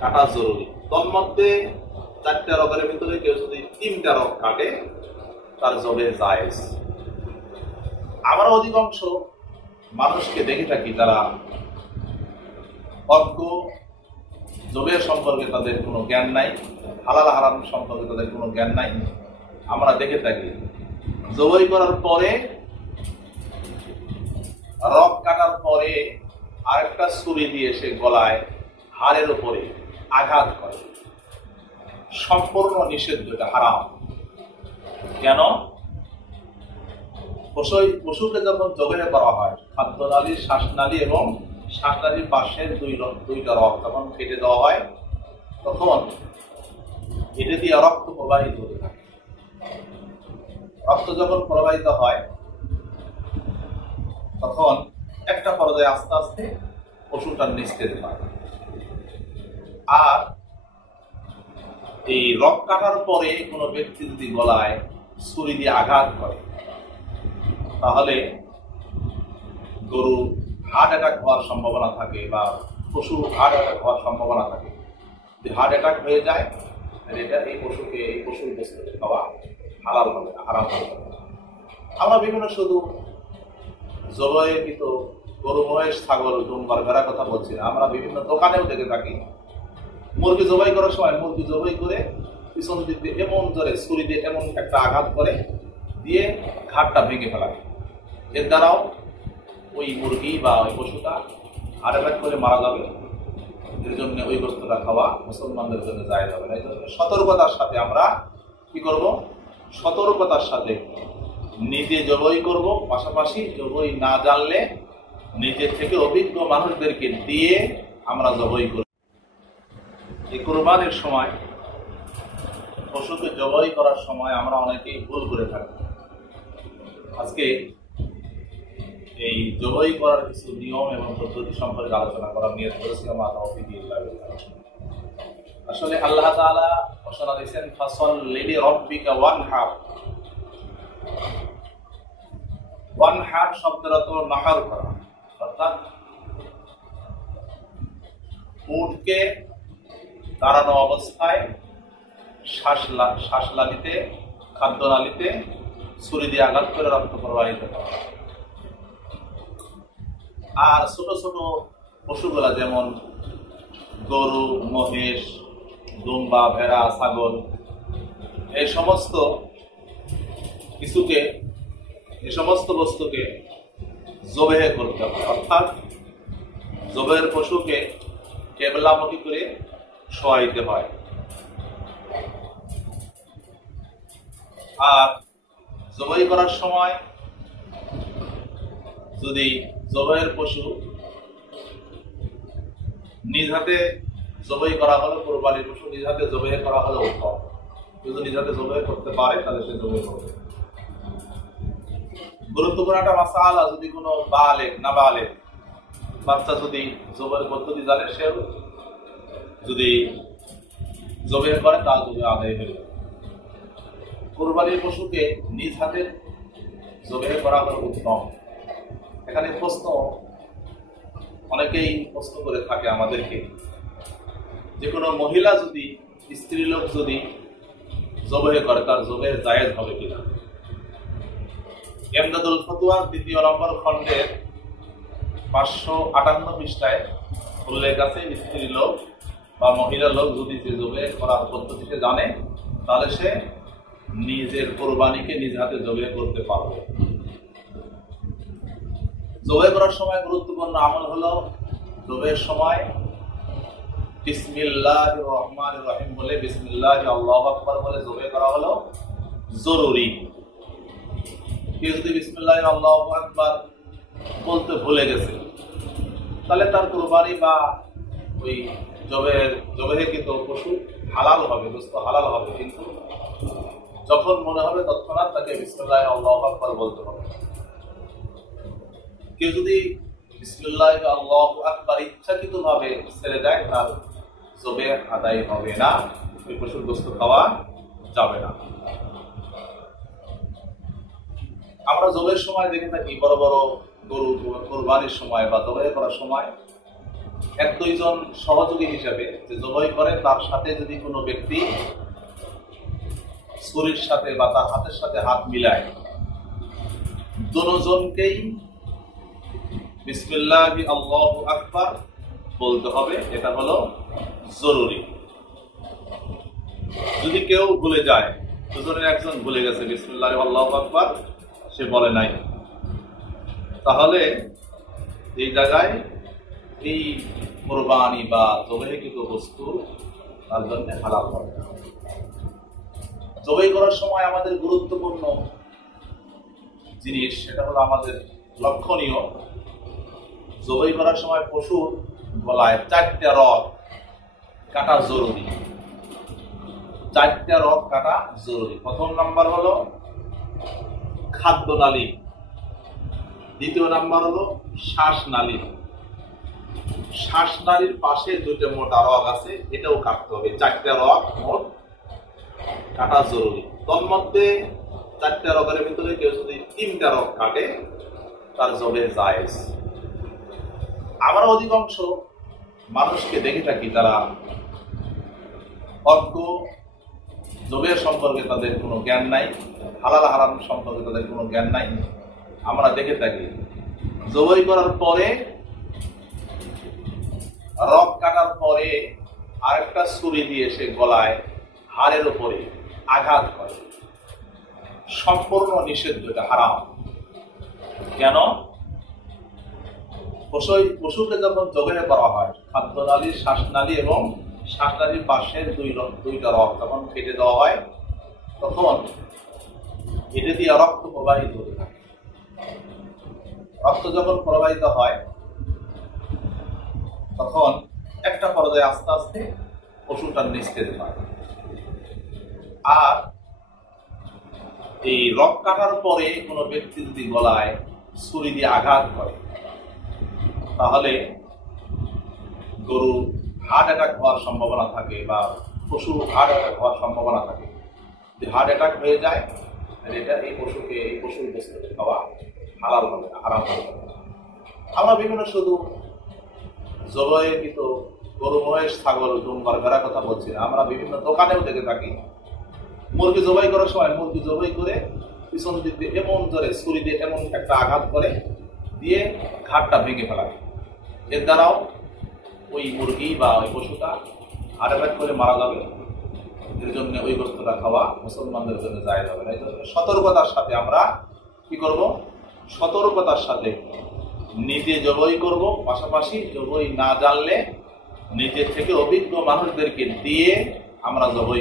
কাটা জরুরি। তন্মধ্যে 4টা রগের ভিতরে কেউ যদি 3টা রগ কাটে তার জবে জায়েজ। আমরা অধিকাংশ মানুষকে দেখে থাকি যারা অজ্ঞ, জবের সম্পর্কে তাদের কোনো জ্ঞান নাই, হালাল হারাম সম্পর্কে তাদের কোনো জ্ঞান নাই। আমরা দেখে থাকি জবাই করার পরে, রগ কাটার পরে আরেকটা ছুরি দিয়ে সে গলায় হাড়ের উপরে আঘাত করে। সম্পূর্ণ নিষিদ্ধ, এটা হারাম। কেন? পশুকে যখন জবাই করা হয়, খাদ্যনালী, শ্বাসনালী এবং শ্বাসনালীর পাশের দুইটা রগ যখন কেটে দেওয়া হয়, তখন এটা দিয়ে রক্ত প্রবাহিত হতে থাকে। রক্ত যখন প্রবাহিত হয় তখন একটা পর্যায়ে আস্তে আস্তে পশুটা নিস্তেজ হয়। আর এই রগ কাটার পরে কোনো ব্যক্তি যদি গলায় ছুরি দিয়ে আঘাত করে, তাহলে গরু হার্ট অ্যাটাক হওয়ার সম্ভাবনা থাকে বা পশু হার্ট অ্যাটাক হওয়ার সম্ভাবনা থাকে। যদি হার্ট অ্যাটাক হয়ে যায় তাহলে এটা এই পশুর বস্তুকে খাওয়া হালাল হবে না, হারাম হবে না। আমরা বিভিন্ন শুধু জবাইকৃত গরু, মহেশ, ছাগল, দুম্বার, ভেড়ার কথা বলছি না, আমরা বিভিন্ন দোকানেও দেখে থাকি মুরগি জবাই করার সময় মুরগি জবাই করে পিছন দিক দিয়ে এমন ধরে ছুরি দিয়ে এমন একটা আঘাত করে দিয়ে ঘাটটা ভেঙে ফেলা। এর দ্বারাও ওই মুরগি বা ওই পশুটা হার্ট অ্যাটাক করে মারা যাবে। এর জন্য ওই বস্তুটা খাওয়া মুসলমানদের জন্য জায়েজ হবে না। এই জন্য সতর্কতার সাথে আমরা কি করব? সতর্কতার সাথে নিজে জবাই করব, পাশাপাশি জবাই না জানলে নিজের থেকে অভিজ্ঞ মানুষদেরকে দিয়ে আমরা জবাই করব। এই কুরবানির সময়, পশুকে জবাই করার সময় আমরা অনেকেই ভুল করে থাকি। আজকে এই জবাই করার কিছু নিয়ম এবং পদ্ধতি সম্পর্কে আলোচনা করার নিয়ত করেছি। আসলে আল্লাহ তাআলা ঘোষণা দিয়েছেন, ফাসাল্লি লিরাব্বিকা ওয়ানহার। ওয়ানহার শব্দের অর্থ নাহার করা, অর্থাৎ উটকে দাঁড়ানো অবস্থায় শ্বাসনালীতে, খাদ্যনালীতে ছুরি দিয়ে আঘাত করে রক্ত প্রবাহিত করা। আর ছোট ছোট পশুগুলা যেমন গরু, মহেশ, দুম্বা, ভেড়া, ছাগল, এই সমস্ত বস্তুকে জবেহ করতে হবে। অর্থাৎ জবেহের পশুকে কেবলামুখী করে শোয়াইতে হয়। আর জবাই করার সময় যদি জবাইয়ের পশু নিজ হাতে জবাই করা হলো, কুরবানির পশু নিজ হাতে জবাই করা হলো উত্তম। যদি নিজ হাতে জবাই করতে পারে তাহলে সে জবাই করবে। গুরুত্বপূর্ণ একটা মাসআলা, যদি কোনো বালেগ, নাবালেগ বাচ্চা যদি জবাইয়ের পদ্ধতি জানে, সে যদি জবাই করে তার জবাই আদায় হয়ে যাবে। কুরবানির পশুকে নিজ হাতে জবাই করা হলো উত্তম। এখানে প্রশ্ন, অনেকেই প্রশ্ন করে থাকে আমাদেরকে, যে কোনো মহিলা যদি, স্ত্রী লোক যদি জবাই করে তার জবাই জায়েজ হবে কিনা। ইমদাদুল ফতোয়ার 2 নম্বর খণ্ডের 558 পৃষ্ঠায় উল্লেখ আছে, স্ত্রী লোক বা মহিলা লোক যদি যে জবাই করার পদ্ধতিতে জানে তাহলে সে নিজের কোরবানিকে নিজ হাতে জবাই করতে পারবে। জবাই করার সময় গুরুত্বপূর্ণ আমল হলো, জবাইয়ের সময় বিসমিল্লাহির রহমানির রহিম বলে, বিসমিল্লাহি আল্লাহু আকবার বলে জবাই করা হলো জরুরি। কেউ যদি বিসমিল্লাহি আল্লাহু আকবার বলতে ভুলে গেছে তাহলে তার কুরবানি বা ওই জবাইকৃত পশু হালাল হবে, গোশত হালাল হবে, কিন্তু যখন মনে হবে তৎক্ষণাৎ তাকে বিসমিল্লাহি আল্লাহু আকবার বলতে হবে। কেউ যদি বিসমিল্লাহি আল্লাহু আকবার ইচ্ছাকৃতভাবে ছেড়ে দেয় তার জবাই আদায় হবে না, ওই পশুর গোশত খাওয়া যাবে না। আমরা জবাইয়ের সময় দেখে থাকি বড় বড় গরু কুরবানির সময় বা জবাই করার সময় এক দুইজন সহযোগী হিসেবে যে জবাই করে তার সাথে যদি কোনো ব্যক্তি ছুরির সাথে বা তার হাতের সাথে হাত মিলায়, দুজনকেই বিসমিল্লাহি আল্লাহু আকবার বলতে হবে। এটা হলো জরুরি। যদি কেউ ভুলে যায়, দুজনের একজন ভুলে গেছে বিসমিল্লাহি আল্লাহু আকবার, সে বলে নাই, তাহলে এই জায়গায় এই কুরবানি বা জবাইকৃত বস্তু তার জন্য হালাল হবে। জবাই করার সময় আমাদের গুরুত্বপূর্ণ জিনিস, সেটা হলো আমাদের লক্ষণীয়, জবাই করার সময় পশুর গলায় 4টা রগ কাটা জরুরি। 4টা রগ কাটা জরুরি। প্রথম নাম্বার হলো খাদ্যনালী, দ্বিতীয় নাম্বার হলো শ্বাসনালী, শ্বাসনালীর পাশে 2টা মোটা রগ আছে, এটাও কাটতে হবে। 4টা রগ মোট কাটা জরুরি। তন্মধ্যে 4টা রগের ভিতরে কেউ যদি 3টা রগ কাটে তার জবে জায়েজ। আমরা অধিকাংশ মানুষকে দেখে থাকি যারা অজ্ঞ, জবের সম্পর্কে তাদের কোনো জ্ঞান নাই, হালাল হারাম সম্পর্কে তাদের কোনো জ্ঞান নাই। আমরা দেখে থাকি জবাই করার পরে, রগ কাটার পরে আরেকটা ছুরি দিয়ে সে গলায় হাড়ের উপরে আঘাত করে। সম্পূর্ণ নিষিদ্ধ, এটা হারাম। কেন? পশুকে যখন জবাই করা হয়, খাদ্যনালী, শ্বাসনালী এবং শ্বাসনালীর পাশের 2টা রগ যখন কেটে দেওয়া হয়, তখন এটা দিয়ে রক্ত প্রবাহিত হতে থাকে। রক্ত যখন প্রবাহিত হয় তখন একটা পর্যায়ে আস্তে আস্তে পশুটার নিস্তেজ হয়। আর এই রগ কাটার পরে কোনো ব্যক্তি যদি গলায় ছুরি দিয়ে আঘাত করে, তাহলে গরু হার্ট অ্যাটাক হওয়ার সম্ভাবনা থাকে বা পশু হার্ট অ্যাটাক হওয়ার সম্ভাবনা থাকে। যদি হার্ট অ্যাটাক হয়ে যায়, এটা এই পশুর বস্তুকে খাওয়া হালাল হবে না, হারাম হবে না। আমরা বিভিন্ন শুধু জবাইকৃত গরু, মহিষ, ছাগল, দুম্বার, ভেড়ার কথা বলছি না, আমরা বিভিন্ন দোকানেও দেখে থাকি মুরগি জবাই করার সময় মুরগি জবাই করে পিছন দিক দিয়ে এমন ধরে ছুরি দিয়ে এমন একটা আঘাত করে দিয়ে ঘাটটা ভেঙে ফেলায়। এর দ্বারাও ওই মুরগি বা ওই পশুটা হার্ট অ্যাটাক করে মারা যাবে। এর জন্য ওই বস্তুটা খাওয়া মুসলমানদের জন্য জায়েজ হবে না। এই জন্য সতর্কতার সাথে আমরা কি করব? সতর্কতার সাথে নিজে জবাই করব, পাশাপাশি জবাই না জানলে নিজের থেকে অভিজ্ঞ মানুষদেরকে দিয়ে আমরা জবাই